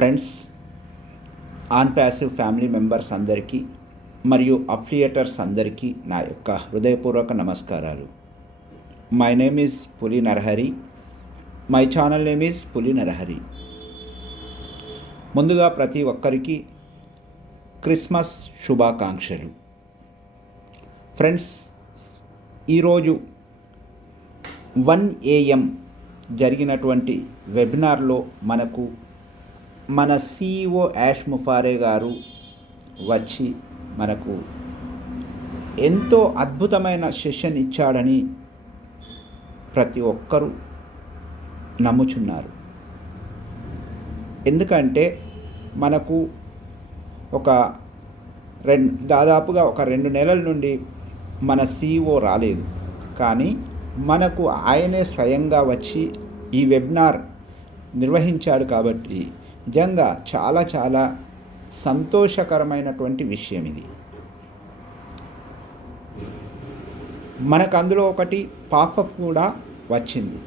Friends on passive family members అందరికీ మరియు అఫ్లియేటర్స్ అందరికీ నా యొక్క హృదయపూర్వక నమస్కారాలు. My name is Puli Narahari. My channel name is Puli Narahari. ముందుగా ప్రతి ఒక్కరికి క్రిస్మస్ శుభాకాంక్షలు. ఫ్రెండ్స్ ఈరోజు వన్ ఏఎం జరిగినటువంటి వెబినార్లో మనకు మన సిఇఓ యాష్ ముఫారే గారు వచ్చి మనకు ఎంతో అద్భుతమైన సెషన్ ఇచ్చాడని ప్రతి ఒక్కరూ నమ్ముచున్నారు. ఎందుకంటే మనకు ఒక రెండు దాదాపుగా ఒక రెండు నెలల నుండి మన సిఇఓ రాలేదు. కానీ మనకు ఆయనే స్వయంగా వచ్చి ఈ వెబినార్ నిర్వహించాడు కాబట్టి నిజంగా చాలా చాలా సంతోషకరమైనటువంటి విషయం ఇది. మనకు అందులో ఒకటి పాపప్ కూడా వచ్చింది.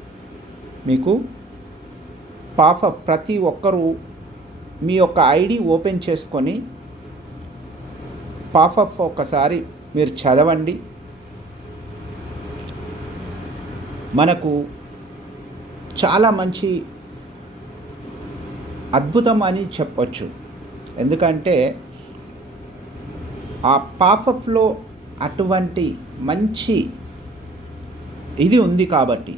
మీకు పాప ప్రతి ఒక్కరూ మీ యొక్క ఐడి ఓపెన్ చేసుకొని పాపప్ ఒకసారి మీరు చదవండి. మనకు చాలా మంచి అద్భుతం అని చెప్పొచ్చు. ఎందుకంటే ఆ పాపప్లో అటువంటి మంచి ఇది ఉంది కాబట్టి.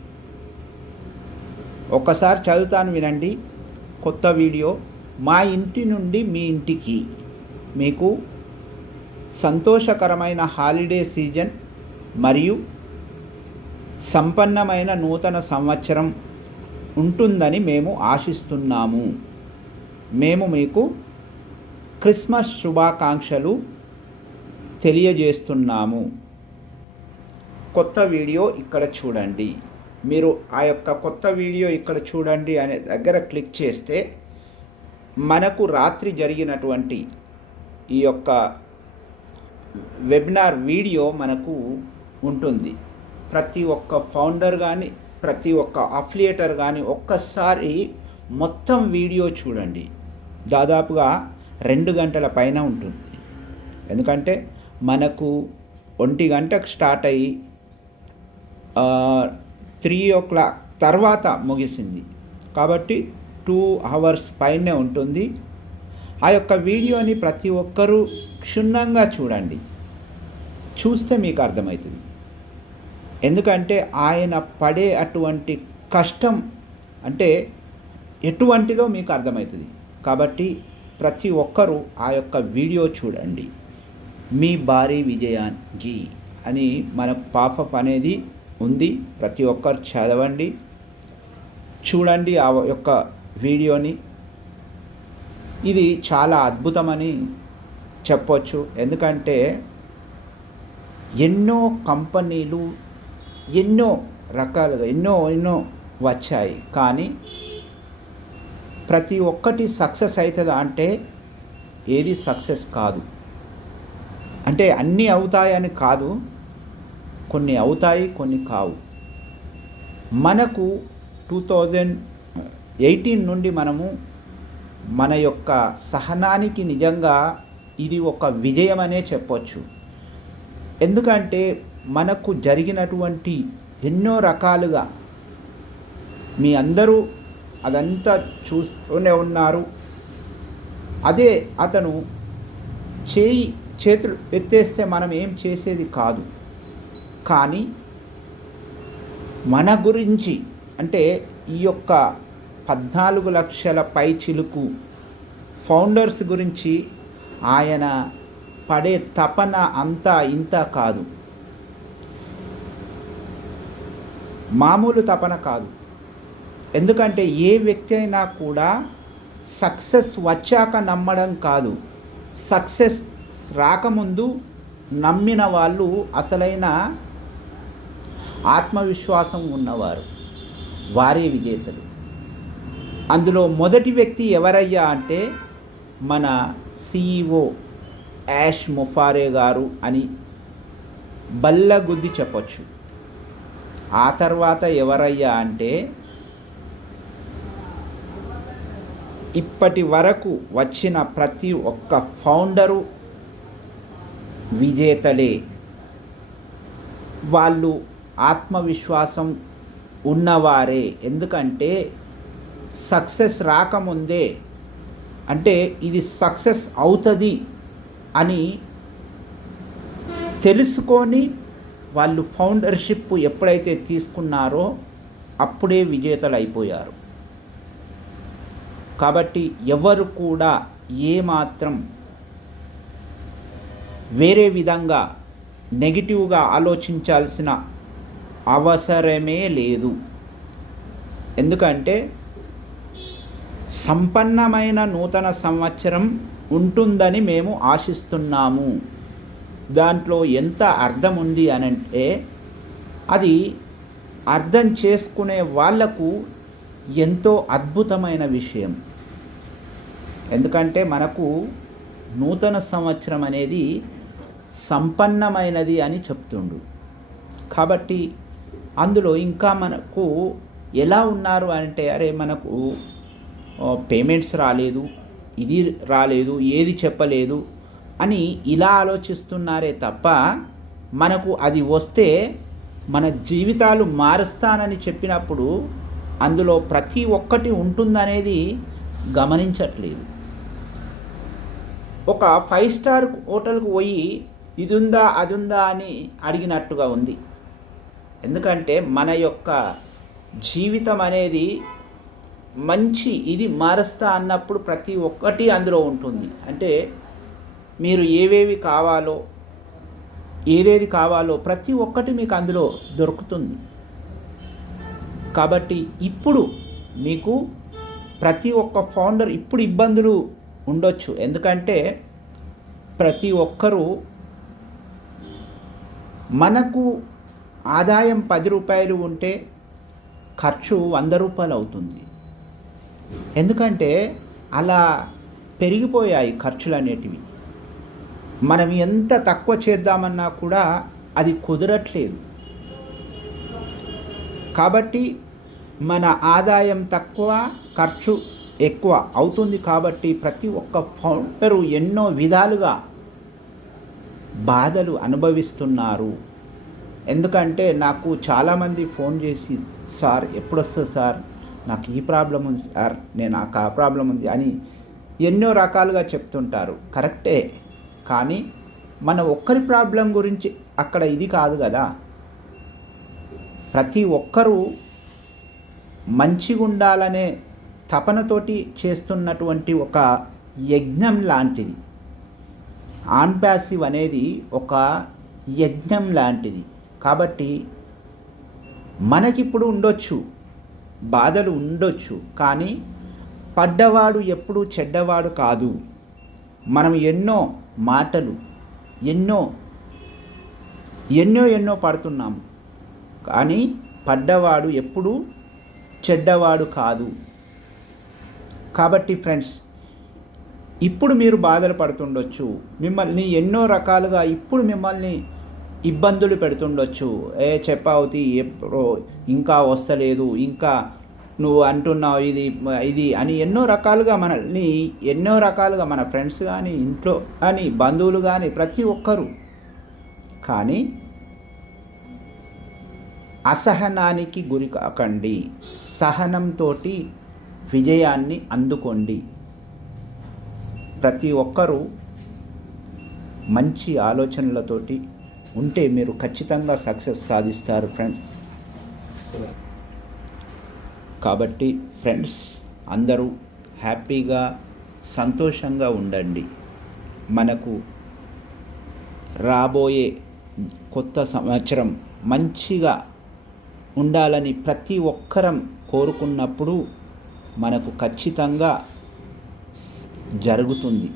ఒక్కసారి చదువుతాను వినండి. కొత్త వీడియో. మా ఇంటి నుండి మీ ఇంటికి. మీకు సంతోషకరమైన హాలిడే సీజన్ మరియు సంపన్నమైన నూతన సంవత్సరం ఉంటుందని మేము ఆశిస్తున్నాము. మేము మీకు క్రిస్మస్ శుభాకాంక్షలు తెలియజేస్తున్నాము. కొత్త వీడియో ఇక్కడ చూడండి. మీరు ఆ యొక్క కొత్త వీడియో ఇక్కడ చూడండి అనే దగ్గర క్లిక్ చేస్తే మనకు రాత్రి జరిగినటువంటి ఈ యొక్క వెబినార్ వీడియో మనకు ఉంటుంది. ప్రతి ఒక్క ఫౌండర్ కానీ ప్రతి ఒక్క అఫ్లియేటర్ కానీ ఒక్కసారి మొత్తం వీడియో చూడండి. దాదాపుగా రెండు గంటల పైన ఉంటుంది. ఎందుకంటే మనకు ఒంటి గంటకు స్టార్ట్ అయ్యి త్రీ ఓ క్లాక్ తర్వాత ముగిసింది. కాబట్టి టూ అవర్స్ పైనే ఉంటుంది. ఆ యొక్క వీడియోని ప్రతి ఒక్కరూ క్షుణ్ణంగా చూడండి. చూస్తే మీకు అర్థమవుతుంది. ఎందుకంటే ఆయన పడే అటువంటి కష్టం అంటే ఎటువంటిదో మీకు అర్థమవుతుంది. కాబట్టి ప్రతి ఒక్కరూ ఆ యొక్క వీడియో చూడండి. మీ భారీ విజయానికి అని మన పాపప్ అనేది ఉంది. ప్రతి ఒక్కరు చదవండి. చూడండి ఆ యొక్క వీడియోని. ఇది చాలా అద్భుతమని చెప్పొచ్చు. ఎందుకంటే ఎన్నో కంపెనీలు ఎన్నో రకాలుగా ఎన్నో ఎన్నో వచ్చాయి. కానీ ప్రతి ఒక్కటి సక్సెస్ అవుతుందా అంటే ఏది సక్సెస్ కాదు. అంటే అన్నీ అవుతాయని కాదు కొన్ని అవుతాయి కొన్ని కావు. మనకు టూ థౌజండ్ ఎయిటీన్ నుండి మనము మన యొక్క సహనానికి నిజంగా ఇది ఒక విజయం అనే చెప్పొచ్చు. ఎందుకంటే మనకు జరిగినటువంటి ఎన్నో రకాలుగా మీ అందరూ అదంతా చూస్తూనే ఉన్నారు. అదే అతను చేయి చేతులు ఎత్తేస్తే మనం ఏం చేసేది కాదు. కానీ మన గురించి అంటే ఈ యొక్క పద్నాలుగు లక్షల పై చిలుకు ఫౌండర్స్ గురించి ఆయన పడే తపన అంతా ఇంత కాదు. మామూలు తపన కాదు. ఎందుకంటే ఏ వ్యక్తి అయినా కూడా సక్సెస్ వచ్చాక నమ్మడం కాదు. సక్సెస్ రాకముందు నమ్మిన వాళ్ళు అసలైన ఆత్మవిశ్వాసం ఉన్నవారు వారే విజేతలు. అందులో మొదటి వ్యక్తి ఎవరయ్యా అంటే మన సిఇఓ యాష్ ముఫారే గారు అని బల్లగుద్ది చెప్పచ్చు. ఆ తర్వాత ఎవరయ్యా అంటే ఇప్పటి వరకు వచ్చిన ప్రతి ఒక్క ఫౌండరు విజేతలే. వాళ్ళు ఆత్మవిశ్వాసం ఉన్నవారే. ఎందుకంటే సక్సెస్ రాకముందే అంటే ఇది సక్సెస్ అవుతుంది అని తెలుసుకొని వాళ్ళు ఫౌండర్షిప్ ఎప్పుడైతే తీసుకున్నారో అప్పుడే విజేతలు అయిపోయారు కాబట్టి ఎవరు కూడా ఏమాత్రం వేరే విధంగా నెగిటివ్గా ఆలోచించాల్సిన అవసరమే లేదు. ఎందుకంటే సంపన్నమైన నూతన సంవత్సరం ఉంటుందని మేము ఆశిస్తున్నాము. దాంట్లో ఎంత అర్థం ఉంది అని అంటే అది అర్థం చేసుకునే వాళ్ళకు ఎంతో అద్భుతమైన విషయం. ఎందుకంటే మనకు నూతన సంవత్సరం అనేది సంపన్నమైనది అని చెప్తుండు. కాబట్టి అందులో ఇంకా మనకు ఎలా ఉన్నారు అంటే అరే మనకు పేమెంట్స్ రాలేదు ఇది రాలేదు ఏది చెప్పలేదు అని ఇలా ఆలోచిస్తున్నారే తప్ప మనకు అది వస్తే మన జీవితాలు మారుస్తానని చెప్పినప్పుడు అందులో ప్రతి ఒక్కటి ఉంటుందనేది గమనించట్లేదు. ఒక ఫైవ్ స్టార్ హోటల్కు పోయి ఇది ఉందా అది ఉందా అని అడిగినట్టుగా ఉంది. ఎందుకంటే మన యొక్క జీవితం అనేది మంచి ఇది మారుస్తా అన్నప్పుడు ప్రతి ఒక్కటి అందులో ఉంటుంది. అంటే మీరు ఏవేవి కావాలో ఏదేది కావాలో ప్రతి ఒక్కటి మీకు అందులో దొరుకుతుంది. కాబట్టి ఇప్పుడు మీకు ప్రతి ఒక్క ఫౌండర్ ఇప్పుడు ఇబ్బందులు ఉండొచ్చు. ఎందుకంటే ప్రతి ఒక్కరూ మనకు ఆదాయం పది రూపాయలు ఉంటే ఖర్చు వంద రూపాయలు అవుతుంది. ఎందుకంటే అలా పెరిగిపోయాయి ఖర్చులు అనేటివి. మనం ఎంత తక్కువ చేద్దామన్నా కూడా అది కుదరట్లేదు. కాబట్టి మన ఆదాయం తక్కువ ఖర్చు ఎక్కువ అవుతుంది కాబట్టి ప్రతి ఒక్క ఫౌండరు ఎన్నో విధాలుగా బాధలు అనుభవిస్తున్నారు. ఎందుకంటే నాకు చాలామంది ఫోన్ చేసి సార్ ఎప్పుడు వస్తుంది సార్? నాకు ఈ ప్రాబ్లం ఉంది సార్ నేను నాకు ఆ ప్రాబ్లం ఉంది అని ఎన్నో రకాలుగా చెప్తుంటారు. కరెక్టే. కానీ మన ఒక్కరి ప్రాబ్లం గురించి అక్కడ ఇది కాదు కదా. ప్రతి ఒక్కరూ మంచిగా ఉండాలనే తపనతోటి చేస్తున్నటువంటి ఒక యజ్ఞం లాంటిది. ఆన్ ప్యాసివ్ అనేది ఒక యజ్ఞం లాంటిది. కాబట్టి మనకిప్పుడు ఉండొచ్చు బాధలు ఉండొచ్చు కానీ పడ్డవాడు ఎప్పుడు చెడ్డవాడు కాదు. మనం ఎన్నో మాటలు ఎన్నో ఎన్నో ఎన్నో పడుతున్నాము. కానీ పడ్డవాడు ఎప్పుడూ చెడ్డవాడు కాదు. కాబట్టి ఫ్రెండ్స్ ఇప్పుడు మీరు బాధలు పడుతుండొచ్చు. మిమ్మల్ని ఎన్నో రకాలుగా ఇప్పుడు మిమ్మల్ని ఇబ్బందులు పెడుతుండొచ్చు. ఏ చెప్పావుతి ఎప్పుడో ఇంకా వస్తలేదు ఇంకా నువ్వు అంటున్నావు ఇది ఇది అని ఎన్నో రకాలుగా మనల్ని ఎన్నో రకాలుగా మన ఫ్రెండ్స్ కానీ ఇంట్లో కానీ బంధువులు కానీ ప్రతి ఒక్కరూ. కానీ అసహనానికి గురి కాకండి. సహనంతో విజయాన్ని అందుకోండి. ప్రతి ఒక్కరూ మంచి ఆలోచనలతోటి ఉంటే మీరు ఖచ్చితంగా సక్సెస్ సాధిస్తారు ఫ్రెండ్స్. కాబట్టి ఫ్రెండ్స్ అందరూ హ్యాపీగా సంతోషంగా ఉండండి. మనకు రాబోయే కొత్త సంవత్సరం మంచిగా ఉండాలని ప్రతి ఒక్కరం కోరుకున్నప్పుడు మనకు ఖచ్చితంగా జరుగుతుంది.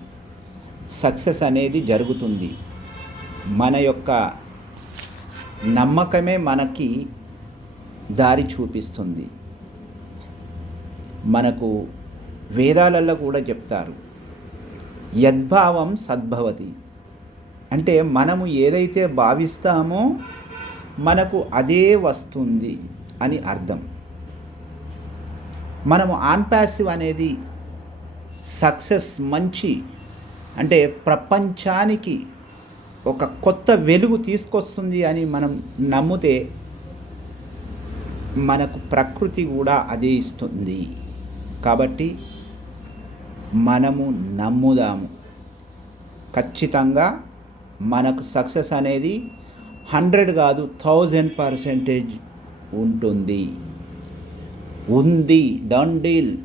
సక్సెస్ అనేది జరుగుతుంది. మన యొక్క నమ్మకమే మనకి దారి చూపిస్తుంది. మనకు వేదాలలో కూడా చెప్తారు యద్భావం సద్భవతి. అంటే మనము ఏదైతే భావిస్తామో మనకు అదే వస్తుంది అని అర్థం. మనము ఆన్ ప్యాసివ్ అనేది సక్సెస్ మంచి అంటే ప్రపంచానికి ఒక కొత్త వెలుగు తీసుకొస్తుంది అని మనం నమ్మితే మనకు ప్రకృతి కూడా అదే ఇస్తుంది. కాబట్టి మనము నమ్ముదాము. ఖచ్చితంగా మనకు సక్సెస్ అనేది హండ్రెడ్ కాదు థౌజండ్ పర్సెంటేజ్ ఉంటుంది. ఉంది డన్ డీల్.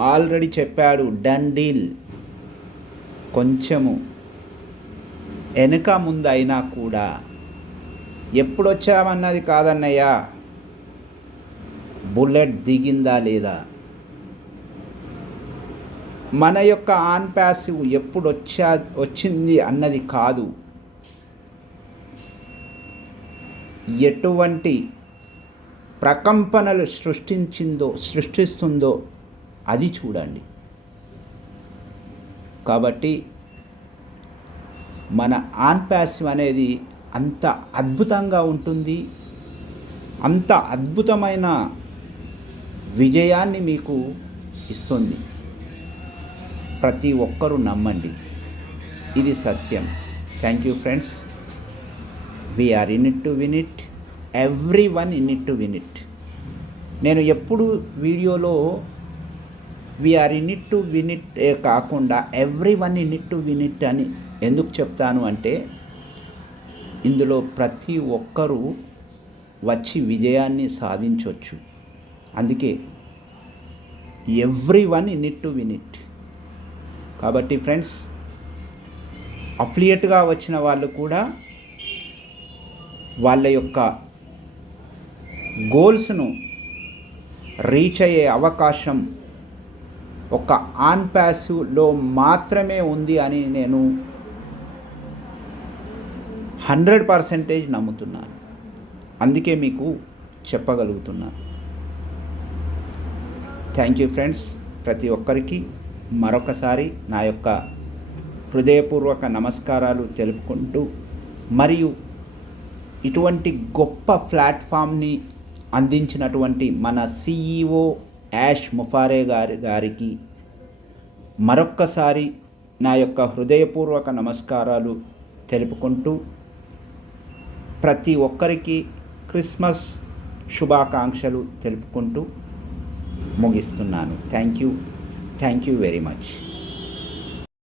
ఆల్రెడీ చెప్పాడు డన్ డీల్. కొంచెము వెనక ముందు అయినా కూడా. ఎప్పుడొచ్చామన్నది కాదన్నయ్యా? బుల్లెట్ దిగిందా లేదా? మన యొక్క ఆన్ ప్యాసివ్ ఎప్పుడు వచ్చా వచ్చింది అన్నది కాదు. ఎటువంటి ప్రకంపనలు సృష్టించిందో సృష్టిస్తుందో అది చూడండి. కాబట్టి మన ఆన్ ప్యాసివ్ అనేది అంత అద్భుతంగా ఉంటుంది. అంత అద్భుతమైన విజయాన్ని మీకు ఇస్తుంది. ప్రతి ఒక్కరూ నమ్మండి. ఇది సత్యం. Thank you friends. We're in it to win it everyone in it to win it నేను ఎప్పుడు వీడియోలో we're in it to win it కాకుండా everyone in it to win it అని ఎందుకు చెప్తాను అంటే ఇందులో ప్రతి ఒక్కరూ వచ్చి విజయాన్ని సాధించవచ్చు అందుకే everyone in it to win it కాబట్టి ఫ్రెండ్స్ అఫ్లియట్గా వచ్చిన వాళ్ళు కూడా వాళ్ళ యొక్క గోల్స్ను రీచ్ అయ్యే అవకాశం ఒక ఆన్ ప్యాసివ్లో మాత్రమే ఉంది అని నేను హండ్రెడ్ పర్సెంటేజ్ నమ్ముతున్నాను. అందుకే మీకు చెప్పగలుగుతున్నాను థ్యాంక్ యూ ఫ్రెండ్స్. ప్రతి ఒక్కరికి మరొకసారి నా యొక్క హృదయపూర్వక నమస్కారాలు తెలుపుకుంటూ మరియు ఇటువంటి గొప్ప ప్లాట్ఫామ్ని అందించినటువంటి మన సిఈఓ యాష్ ముఫారే గారి గారికి మరొక్కసారి నా యొక్క హృదయపూర్వక నమస్కారాలు తెలుపుకుంటూ ప్రతి ఒక్కరికి క్రిస్మస్ శుభాకాంక్షలు తెలుపుకుంటూ ముగిస్తున్నాను. Thank you. Thank you very much.